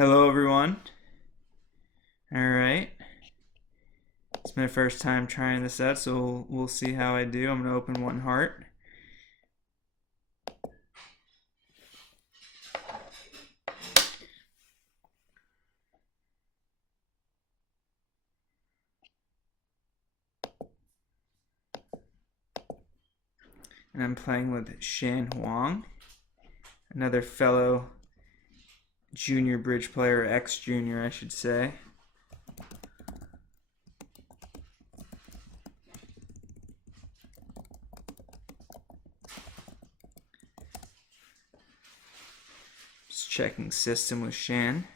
Hello, everyone. All right. It's my first time trying this out, so we'll see how I do. I'm going to open one heart. And I'm playing with Shan Huang, another fellow junior bridge player, ex-junior, I should say. Just checking system with Shan.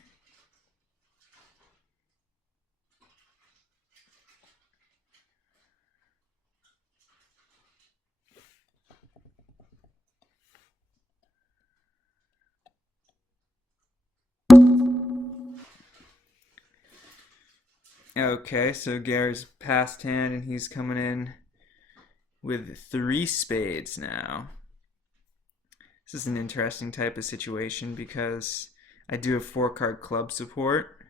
Okay, so Gary's passed hand and he's coming in with 3 spades now. This is an interesting type of situation because I do have 4-card club support,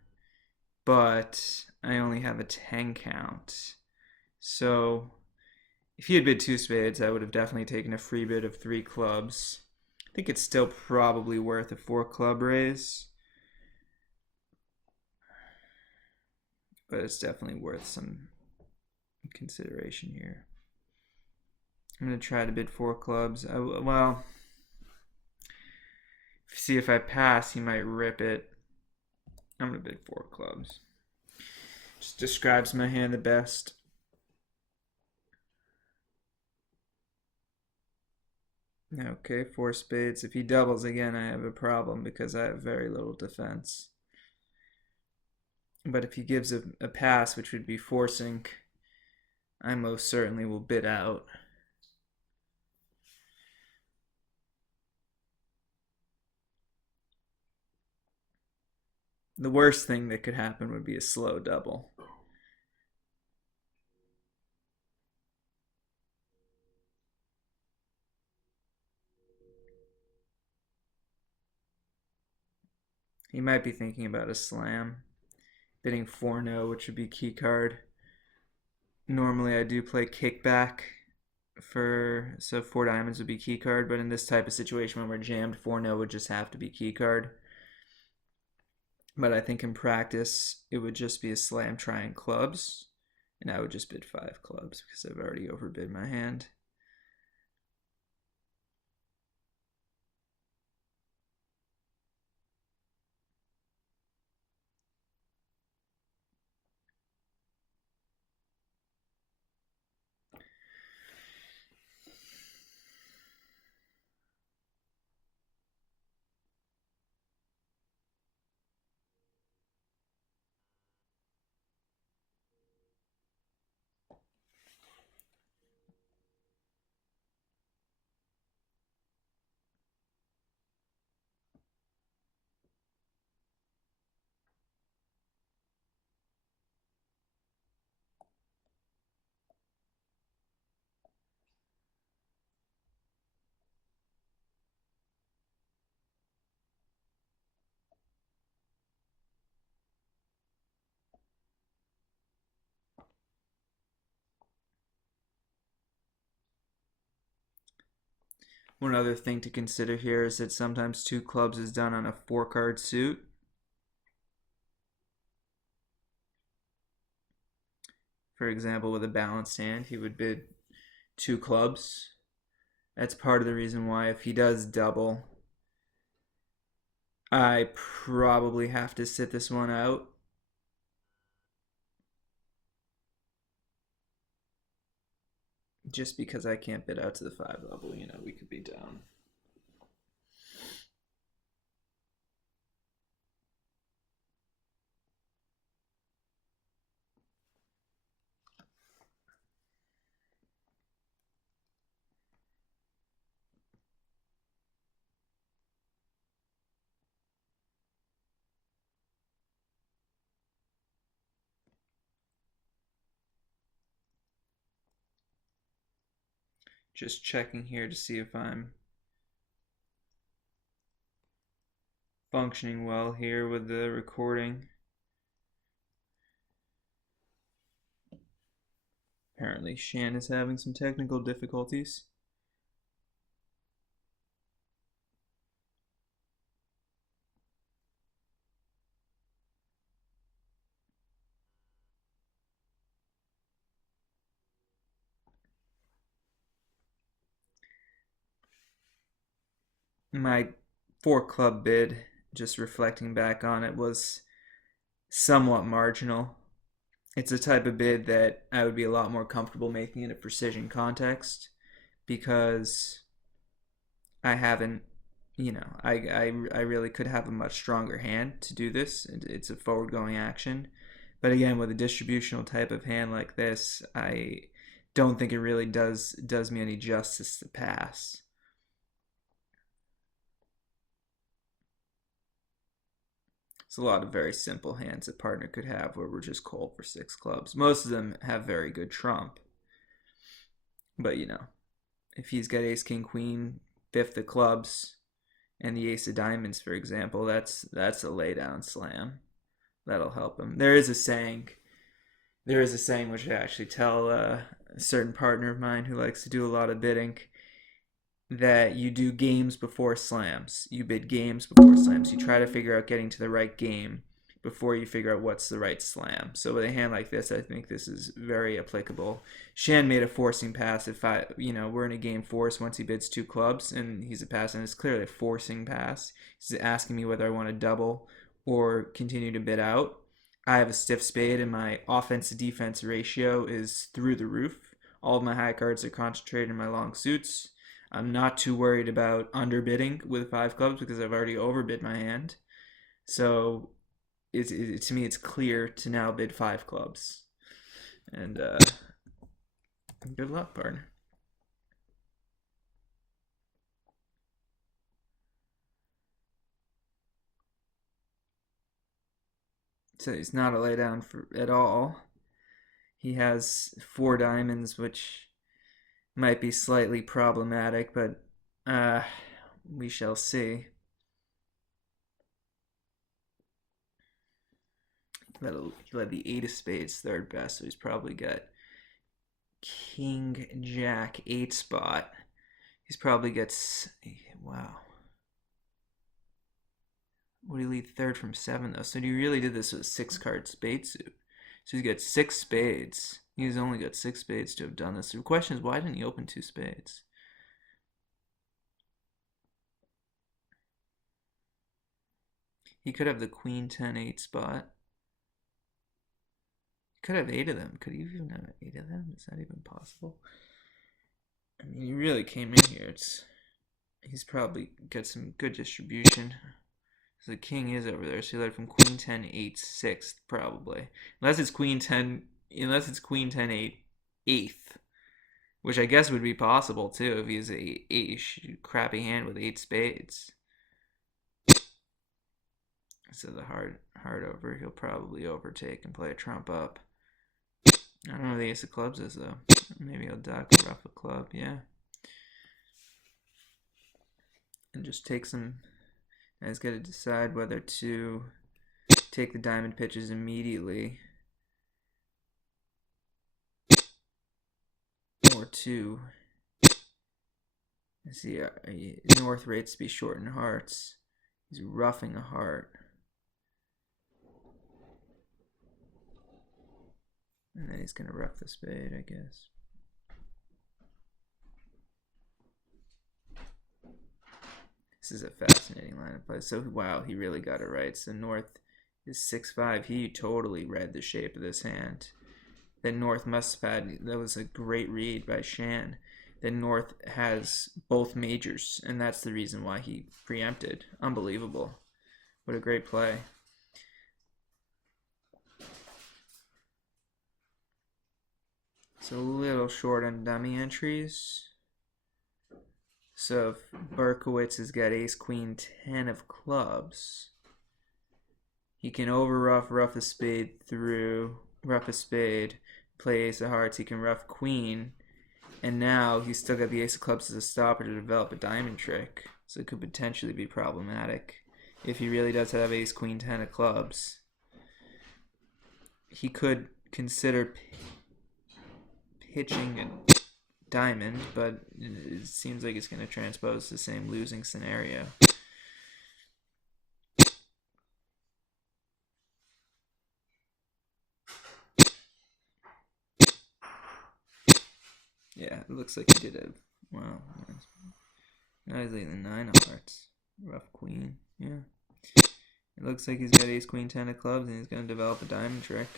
but I only have a 10 count. So if he had bid 2 spades, I would have definitely taken a free bid of 3 clubs. I think it's still probably worth a 4 club raise, but it's definitely worth some consideration here. I'm going to try to bid 4 clubs. Well, see if I pass, he might rip it. I'm going to bid 4 clubs. Just describes my hand the best. Okay, 4 spades. If he doubles again, I have a problem because I have very little defense. But if he gives a pass, which would be forcing, I most certainly will bid out. The worst thing that could happen would be a slow double. He might be thinking about a slam. Bidding 4-0, which would be key card. Normally I do play kickback so 4 diamonds would be key card, but in this type of situation when we're jammed, 4-0 would just have to be key card. But I think in practice it would just be a slam trying clubs, and I would just bid 5 clubs because I've already overbid my hand. One other thing to consider here is that sometimes 2 clubs is done on a 4-card suit. For example, with a balanced hand, he would bid 2 clubs. That's part of the reason why if he does double, I probably have to sit this one out. Just because I can't bid out to the 5 level, we could be down. Just checking here to see if I'm functioning well here with the recording. Apparently Shan is having some technical difficulties. My 4 club bid, just reflecting back on it, was somewhat marginal. It's a type of bid that I would be a lot more comfortable making in a precision context because I haven't, I really could have a much stronger hand to do this. It's a forward going action. But again, with a distributional type of hand like this, I don't think it really does me any justice to pass. It's a lot of very simple hands a partner could have where we're just cold for 6 clubs. Most of them have very good trump. But if he's got ace, king, queen, 5th of clubs, and the ace of diamonds, for example, that's a laydown slam. That'll help him. There is a saying which I actually tell a certain partner of mine who likes to do a lot of bidding, that you do games before slams. You bid games before slams. You try to figure out getting to the right game before you figure out what's the right slam. So with a hand like this, I think this is very applicable. Shan made a forcing pass. If we're in a game force once he bids 2 clubs and he's a pass, and it's clearly a forcing pass. He's asking me whether I want to double or continue to bid out. I have a stiff spade and my offense to defense ratio is through the roof. All of my high cards are concentrated in my long suits. I'm not too worried about underbidding with 5 clubs because I've already overbid my hand. So to me, it's clear to now bid 5 clubs. And good luck, partner. So he's not a laydown at all. He has 4 diamonds, which might be slightly problematic, but we shall see. He led the 8 of spades, 3rd best, so he's probably got king, jack, 8 spot. He's probably gets, wow. What do you lead 3rd from 7 though? So he really did this with a 6-card spade suit. So he's got 6 spades. He's only got 6 spades to have done this. So the question is, why didn't he open 2 spades? He could have the queen, 10, 8 spot. He could have 8 of them. Could he even have 8 of them? Is that even possible? I mean, he really came in here. He's probably got some good distribution. So the king is over there. So he led from queen 10 8 6th probably, unless it's queen 10 8 8th, which I guess would be possible too if he's a crappy hand with 8 spades. So the hard over, he'll probably overtake and play a trump up. I don't know what the ace of clubs is though. Maybe he'll duck, ruff a club, yeah. And just take some. Now he's got to decide whether to take the diamond pitches immediately or to see. North rates to be short in hearts. He's roughing a heart. And then he's going to rough the spade, I guess. This is a fascinating line of play. So, wow, he really got it right. So North is 6-5. He totally read the shape of this hand. Then North must have had, that was a great read by Shan. Then North has both majors, and that's the reason why he preempted. Unbelievable. What a great play. So a little short on dummy entries. So if Berkowitz has got ace, queen, 10 of clubs, he can over rough a spade through, rough a spade, play ace of hearts, he can rough queen, and now he's still got the ace of clubs as a stopper to develop a diamond trick. So it could potentially be problematic if he really does have ace queen 10 of clubs, he could consider pitching a diamond, but it seems like it's going to transpose the same losing scenario. Yeah, it looks like he did it. Wow. Now he's leading 9 of hearts. Rough queen. Yeah. It looks like he's got ace queen 10 of clubs and he's going to develop a diamond trick.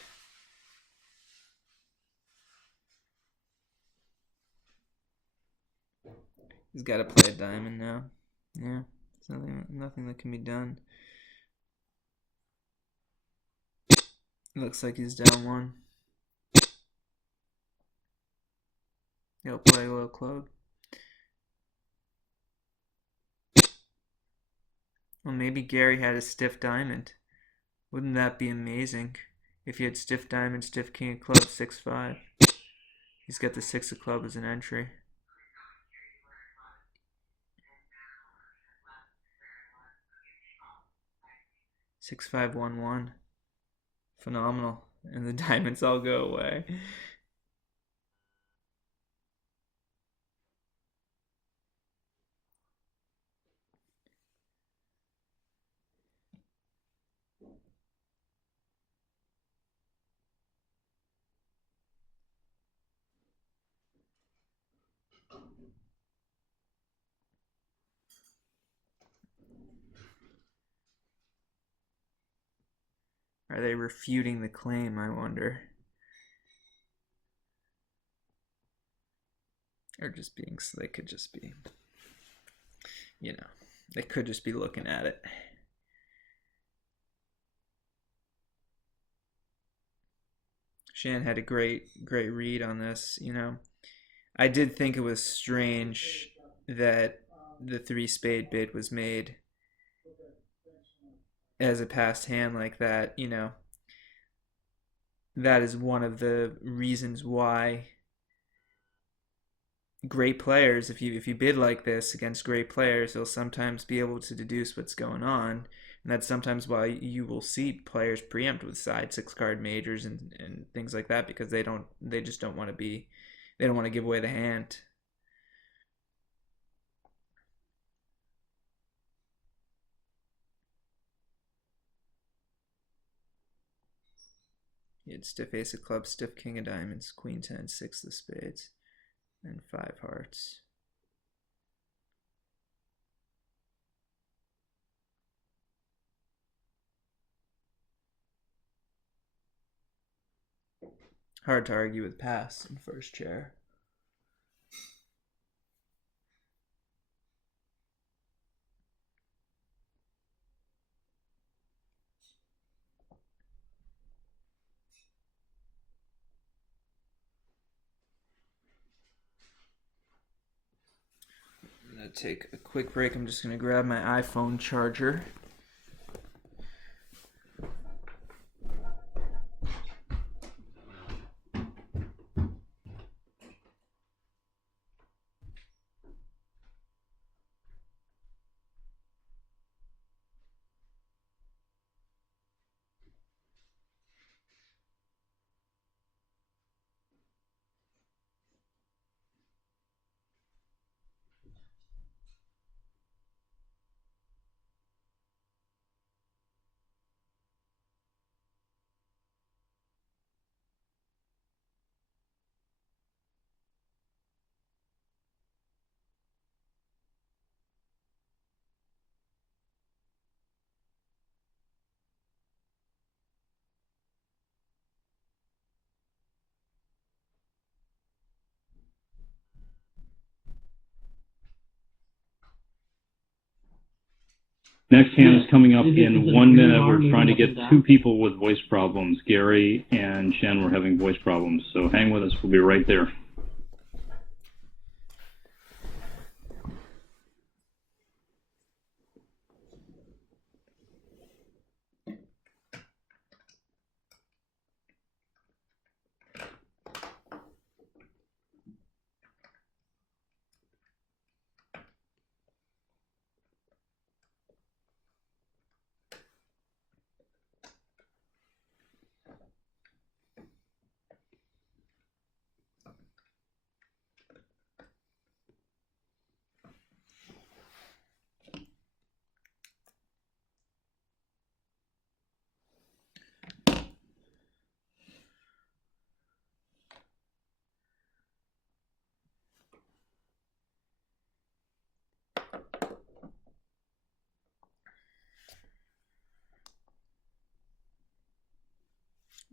He's got to play a diamond now. Yeah. There's nothing that can be done. It looks like he's down 1. He'll play a low club. Well, maybe Gary had a stiff diamond. Wouldn't that be amazing? If he had stiff diamond, stiff king of clubs, 6-5. He's got the 6 of clubs as an entry. Six, 5, 1, 1. Phenomenal. And the diamonds all go away. Are they refuting the claim, I wonder? Or just being, they could just be, they could just be looking at it. Shan had a great read on this, I did think it was strange that the 3-spade bid was made as a passed hand like that, that is one of the reasons why great players, if you bid like this against great players, they'll sometimes be able to deduce what's going on, and that's sometimes why you will see players preempt with side 6-card majors and things like that, because they don't want to give away the hand. He had stiff ace of clubs, stiff king of diamonds, queen 10, 6 of spades, and 5 hearts. Hard to argue with pass in first chair. I'm going to take a quick break. I'm just going to grab my iPhone charger. Next hand is coming up in 1 minute. We're trying to get 2 people with voice problems. Gary and Shen were having voice problems, so hang with us. We'll be right there.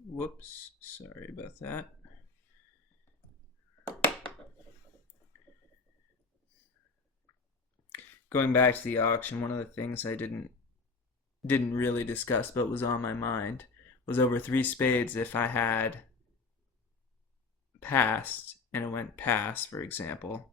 Whoops, sorry about that. Going back to the auction, one of the things I didn't really discuss but was on my mind was over three spades. If I had passed and it went pass, for example,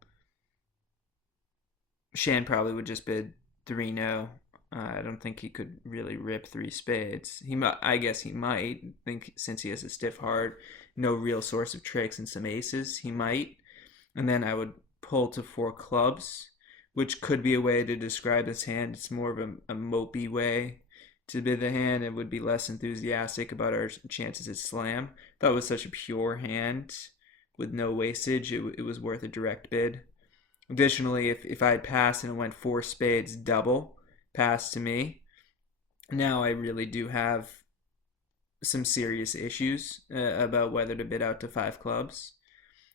Shan probably would just bid 3-no. I don't think he could really rip three spades. I guess he might. I think since he has a stiff heart, no real source of tricks, and some aces, he might. And then I would pull to four clubs, which could be a way to describe his hand. It's more of a mopey way to bid the hand. It would be less enthusiastic about our chances at slam. That was such a pure hand with no wastage. It was worth a direct bid. Additionally, if I had passed and it went four spades double, pass to me, now I really do have some serious issues about whether to bid out to five clubs.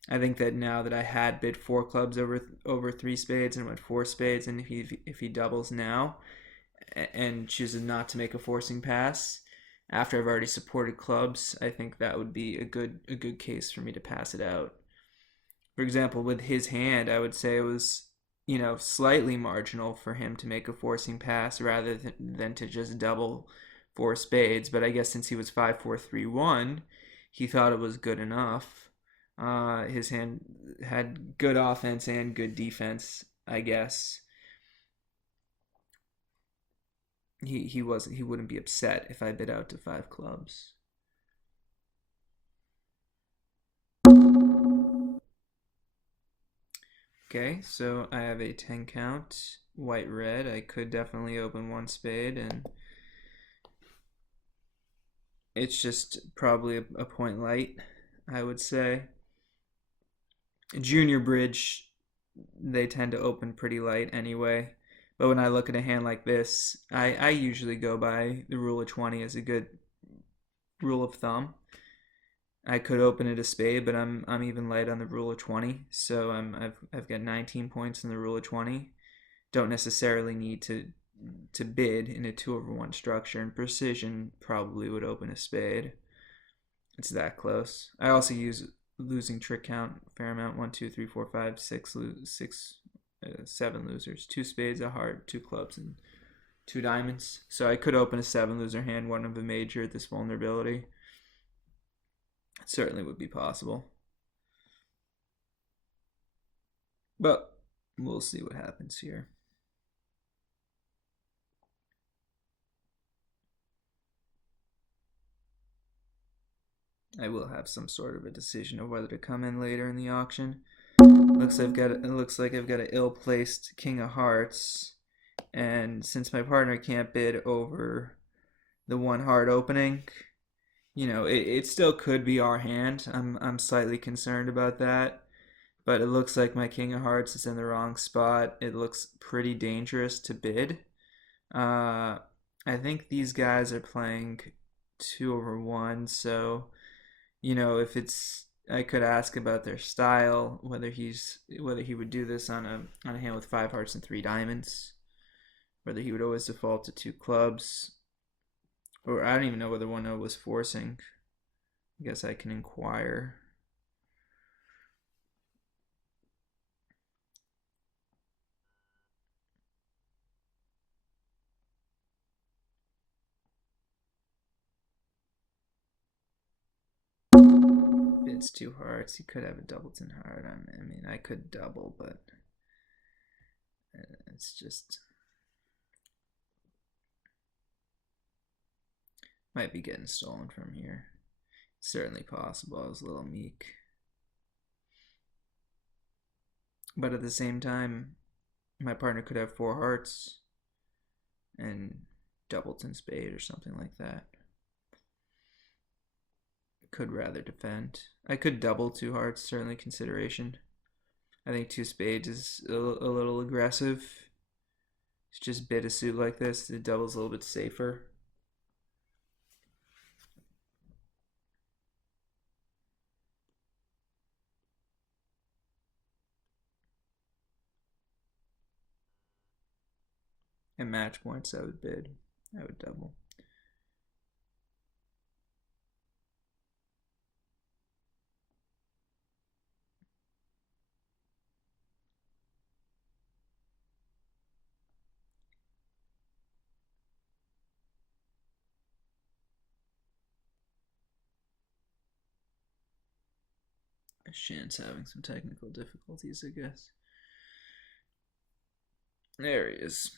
I think that now that I had bid four clubs over three spades and went four spades, and if he doubles now and chooses not to make a forcing pass after I've already supported clubs, I think that would be a good case for me to pass it out. For example, with his hand, I would say it was, slightly marginal for him to make a forcing pass rather than to just double four spades. But I guess since he was 5-4-3-1, he thought it was good enough. His hand had good offense and good defense, I guess. He wouldn't be upset if I bid out to five clubs. Okay, so I have a 10 count, white red. I could definitely open one spade, and it's just probably a point light, I would say. Junior bridge, they tend to open pretty light anyway. But when I look at a hand like this, I usually go by the rule of 20 as a good rule of thumb. I could open it a spade, but I'm even light on the rule of 20, so I've got 19 points in the rule of 20. Don't necessarily need to bid in a 2/1 structure, and precision probably would open a spade. It's that close. I also use losing trick count a fair amount. 1, 2, 3, 4, 5, 6, 7 losers. Two spades, a heart, two clubs, and two diamonds. So I could open a 7 loser hand, one of a major at this vulnerability. It certainly would be possible. But we'll see what happens here. I will have some sort of a decision of whether to come in later in the auction. It looks like I've got an ill-placed king of hearts, and since my partner can't bid over the one heart opening, it still could be our hand. I'm slightly concerned about that, but it looks like my king of hearts is in the wrong spot. It looks pretty dangerous to bid. I think these guys are playing 2/1, so if it's, I could ask about their style, whether he would do this on a hand with five hearts and three diamonds, whether he would always default to two clubs, or I don't even know whether 1-0 was forcing. I guess I can inquire. It's two hearts. He could have a doubleton heart. I mean, I could double, but it's just might be getting stolen from here. It's certainly possible. I was a little meek, but at the same time, my partner could have four hearts and doubleton spade or something like that. Could rather defend. I could double two hearts, certainly consideration. I think two spades is a little aggressive. It's just bid a suit like this. The double's a little bit safer. At match points, I would bid. I would double. Shan's having some technical difficulties, I guess. There he is.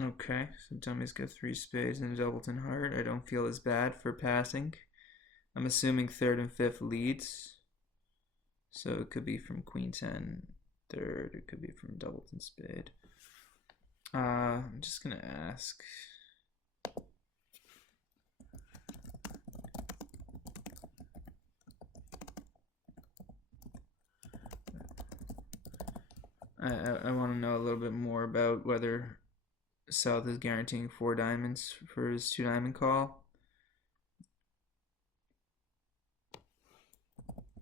Okay, so Dummy's got 3 spades and a doubleton heart. I don't feel as bad for passing. I'm assuming 3rd and 5th leads. So it could be from Queen 10, 3rd. It could be from doubleton spade. I'm just going to ask. I want to know a little bit more about whether South is guaranteeing 4 diamonds for his 2 diamond call.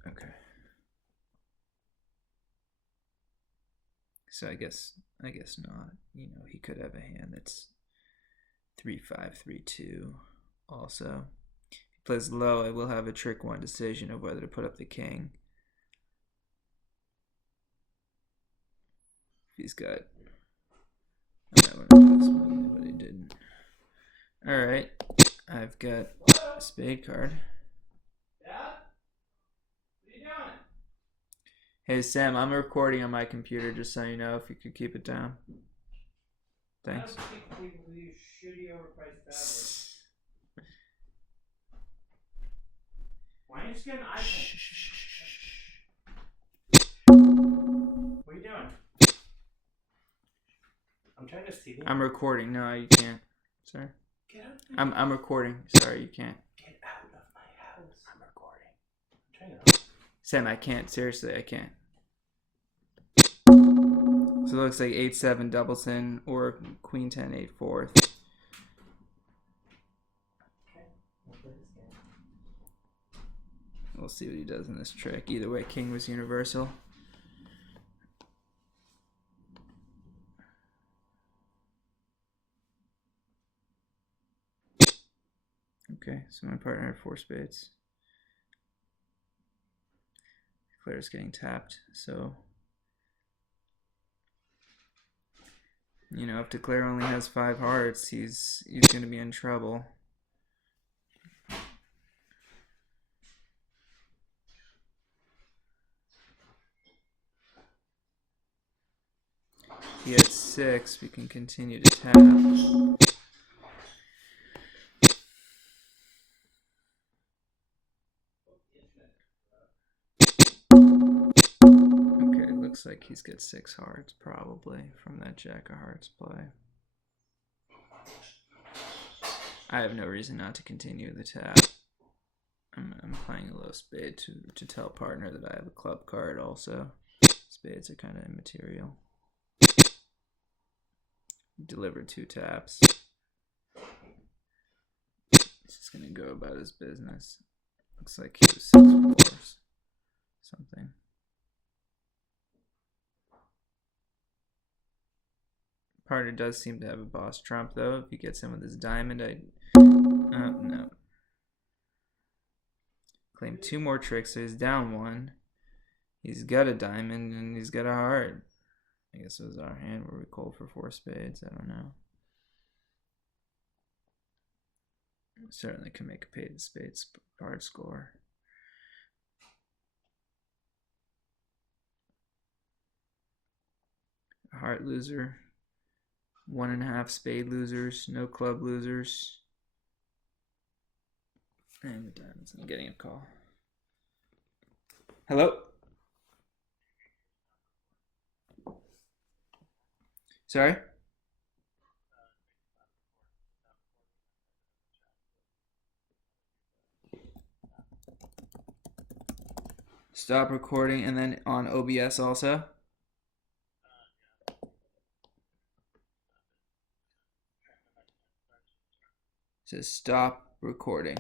Okay. So I guess not. You know, he could have a hand that's 3-5, 3-2 also. If he plays low, I will have a trick 1 decision of whether to put up the king. If he's got... I might want to do this, but he didn't. Alright, I've got a spade card. Dad? What are you doing? Hey Sam, I'm recording on my computer, just so you know, if you could keep it down. Thanks. I don't think people use shitty overpriced batteries. Why don't you just get an iPad? What are you doing? I'm trying to see. I'm recording. No, you can't. Sorry. Get out of my I'm recording. Sorry, you can't. Get out of my house. I'm recording. I'm trying to. Sam, I can't. Seriously, I can't. So it looks like 8-7 doubleton or Queen 10 8-4. Okay. We'll see what he does in this trick. Either way, king was universal. Okay, so my partner had 4 spades. Claire's getting tapped, so you know, if Declare only has 5 hearts, he's going to be in trouble. He had 6. We can continue to tap. Okay, looks like he's got 6 hearts probably from that Jack of Hearts play. I have no reason not to continue the tap. I'm playing a low spade to tell partner that I have a club card also. Spades are kind of immaterial. Delivered 2 taps. He's just going to go about his business. Looks like he was 6-4 something. Partner does seem to have a boss trump though. If he gets in with his diamond, no. Claim 2 more tricks, so he's down 1. He's got a diamond and he's got a heart. I guess it was our hand where we called for 4 spades. I don't know. Certainly can make a paid spades card score. A heart loser. 1.5 spade losers. No club losers. And the diamonds. I'm getting a call. Hello? Sorry? Stop recording and then on OBS also? It says stop recording.